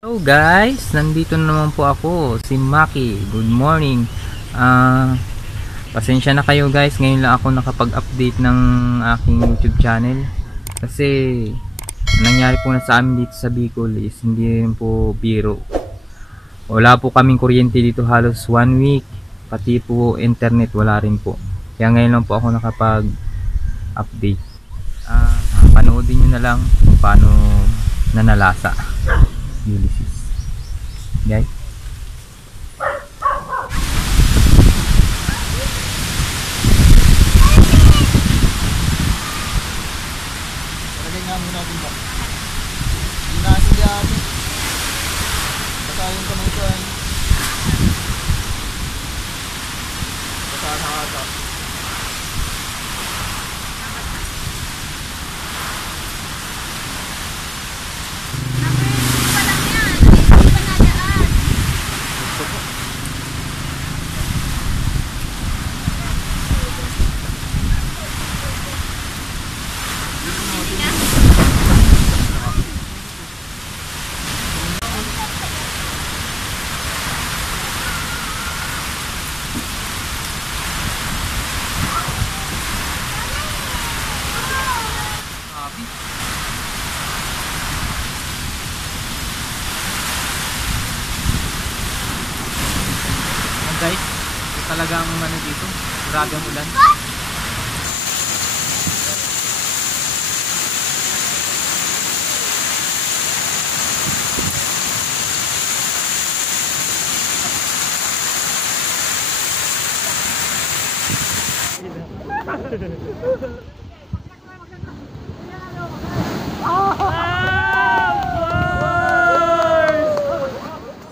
Hello guys, nandito na naman po ako, si Maki. Good morning. Pasensya na kayo guys, ngayon lang ako nakapag-update ng aking YouTube channel. Kasi nangyari po na sa amin dito sa Bicol is hindi rin po biro. Wala po kaming kuryente dito halos 1 week, pati po internet wala rin po. Kaya ngayon lang po ako nakapag-update. Panoodin nyo na lang kung paano nanalasa Ulysses. Guys, Palagay nga muna natin ba? Inasin di atin. Basahin ko ng ito ay. Basahin na ata. guys, talagang ano dito, grabe ang ulan.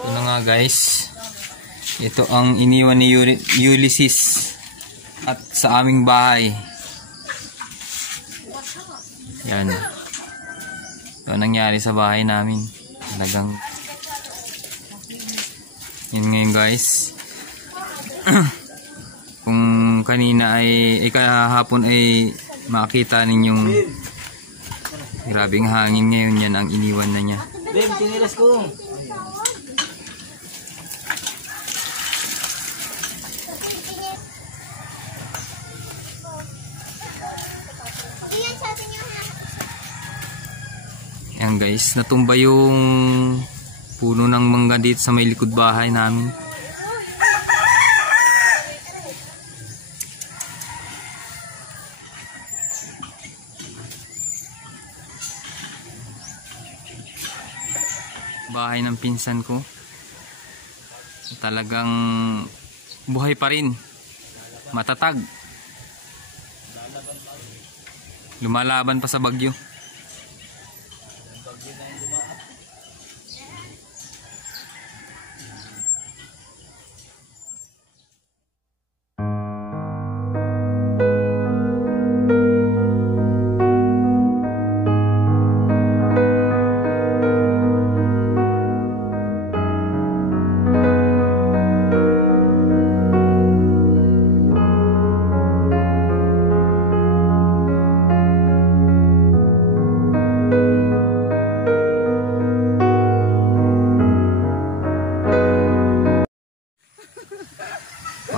Ito nga guys, ito ang iniwan ni Ulysses at sa aming bahay. Yan. Ito nangyari sa bahay namin. Talagang yun ngayon guys. Kung kanina ay kahapon ay makita ninyong grabing hangin, ngayon yan ang iniwan na niya. Ben, tinilas ko. Ayan guys, natumba yung puno ng mangga dito sa may likod bahay namin. Bahay ng pinsan ko. Talagang buhay pa rin. Matatag. Lumalaban pa sa bagyo.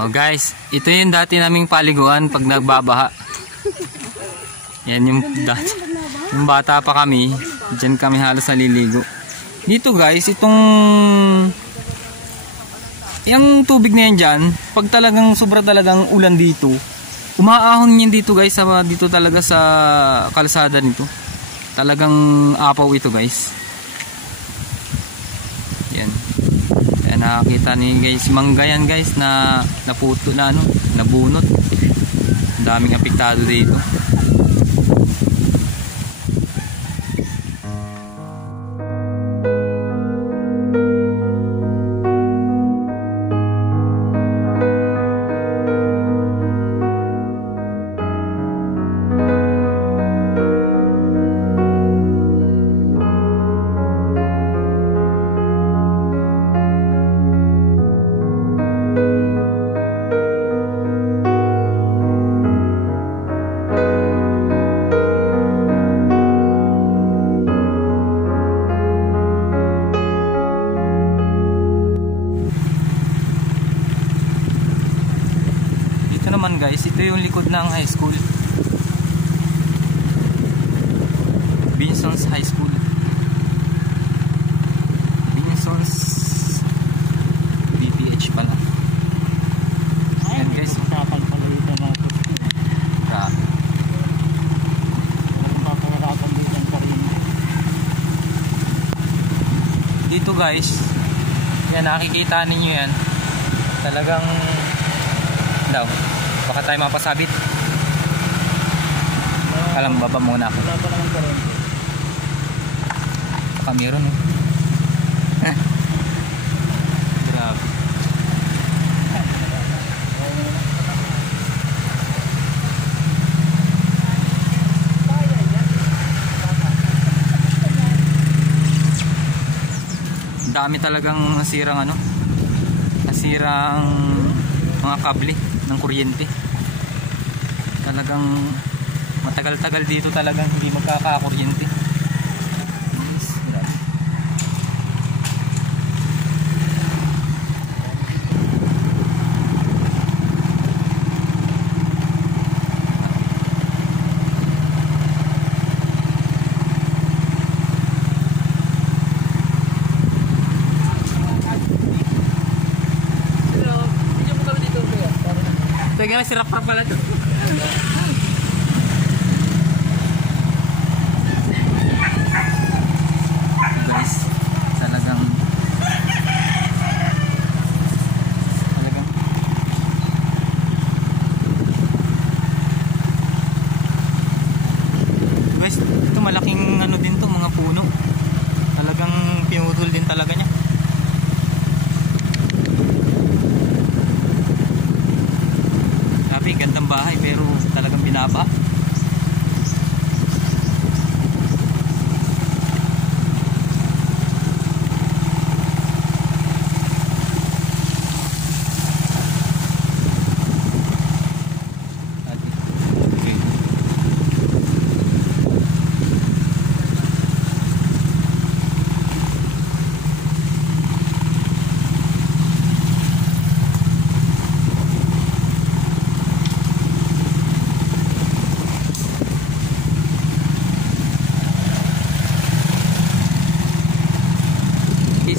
Oh guys, ito yung dati naming paliguan pag nagbabaha. Yan yung dati. Yung bata pa kami, dyan kami halos naliligo. Dito guys, yung tubig na yan dyan, pag talagang sobra talagang ulan dito, umaahon yan dito guys, dito talaga sa kalsada nito. Talagang apaw ito guys. Yan. Nakakita ni guys, mangga yan guys na naputo na nabunot. Daming apektado dito. naman guys, ito yung likod ng high school. Binsons High School. Binsons BPH pala. Ayan guys, usapan pala dito na ito. Dito guys, yan nakikita ninyo yan. Talagang daw, baka tayo mapasabit. Alam, baba muna ako. Wala pa naman kurente. Baka meron eh. Grabe. Dami talagang nasirang ano, nasirang mga kable ng kuryente. Talagang matagal-tagal dito talagang hindi magkakakuryente. Teka, sirap pa pala ito. Guys, talagang guys, ito malaking ano din to, mga puno. Talagang pinutol din talaga niya. Gandang bahay pero talagang binaba.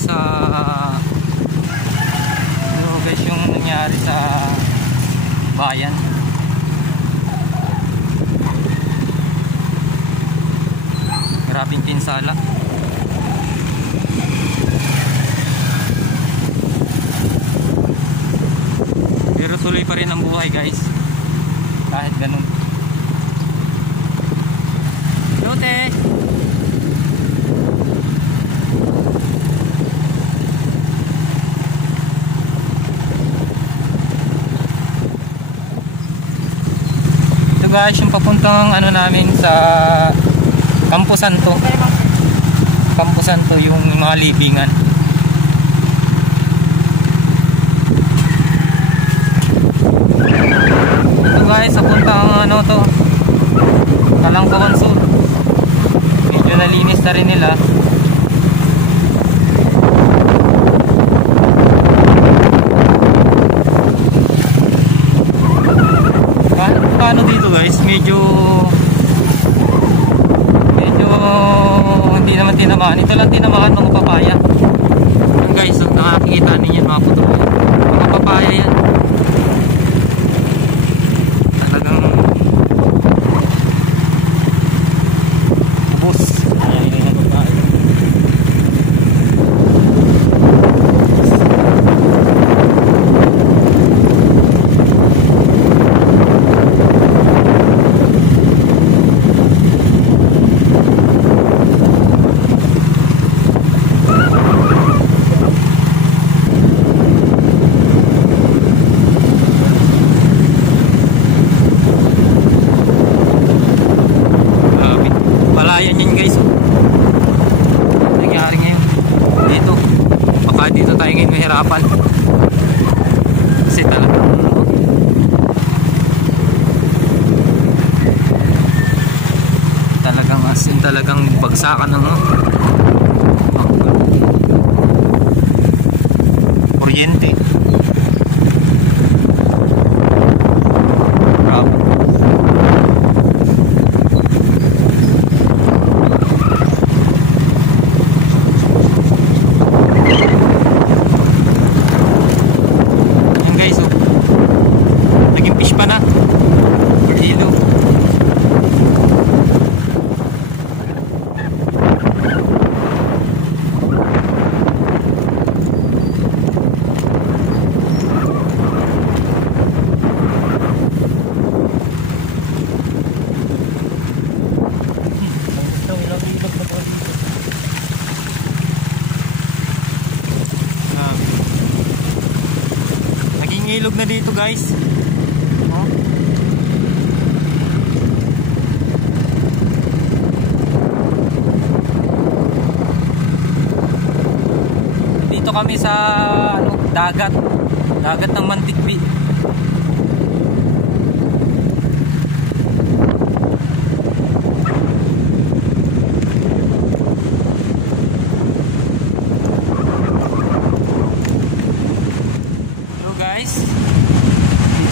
Sa ano guys yung nangyari sa bayan. Grabing pinsala. Pero tuloy pa rin ang buhay guys kahit ganun. Lote! Guys, yung papuntang ano namin sa Campo Santo. Campo Santo yung mga libingan. Ito guys, papuntang ano to, Talangkawan Sur. Medyo nalinis na rin nila. Ano dito guys, medyo hindi naman tinamaan. Ito lang tinamaan mga papaya. Yan guys, so, nakakita ninyo mga puto. Mga papaya yan. Talagang ubos. Palayan yan guys. Nangyari ngayon dito. Baka dito tayo ngayon mahirapan. Kasi talagang asin, talagang bagsakan ng kuryente. ilog na dito guys. Oh. Dito kami sa dagat ng Mantikbi.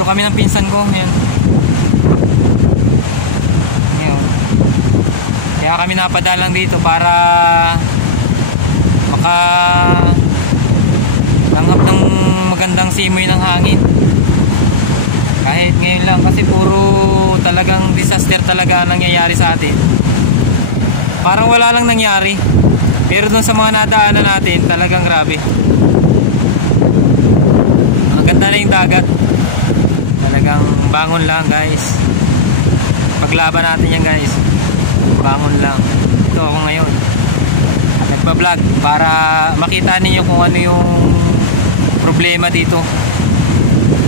Dito kami ng pinsan ko. Ayan. Ayan. Kaya kami napadalang dito para langhap ng magandang simoy ng hangin. Kahit ngayon lang kasi puro talagang disaster talaga nangyayari sa atin. Parang wala lang nangyari. Pero dun sa mga nadaanan natin talagang grabe. Ang ganda na yung dagat. Talagang bangon lang guys. Paglaban natin yan guys. Bangon lang. Ito ako ngayon. Nagpa-vlog para makita niyo kung ano yung problema dito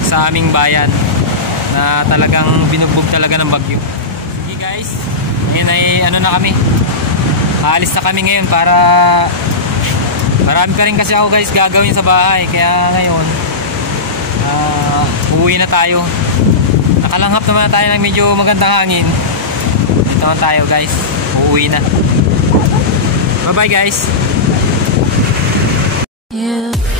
sa aming bayan na talagang binugbog talaga ng bagyo. Sige guys. Ngayon ay ano na kami. Aalis na kami ngayon para marami ka rin kasi ako guys gagawin sa bahay. Kaya ngayon uuwi na tayo. Nakalanghap naman tayo ng medyo magandang hangin. Dito naman tayo guys. Uuwi na. Bye bye guys. Yeah.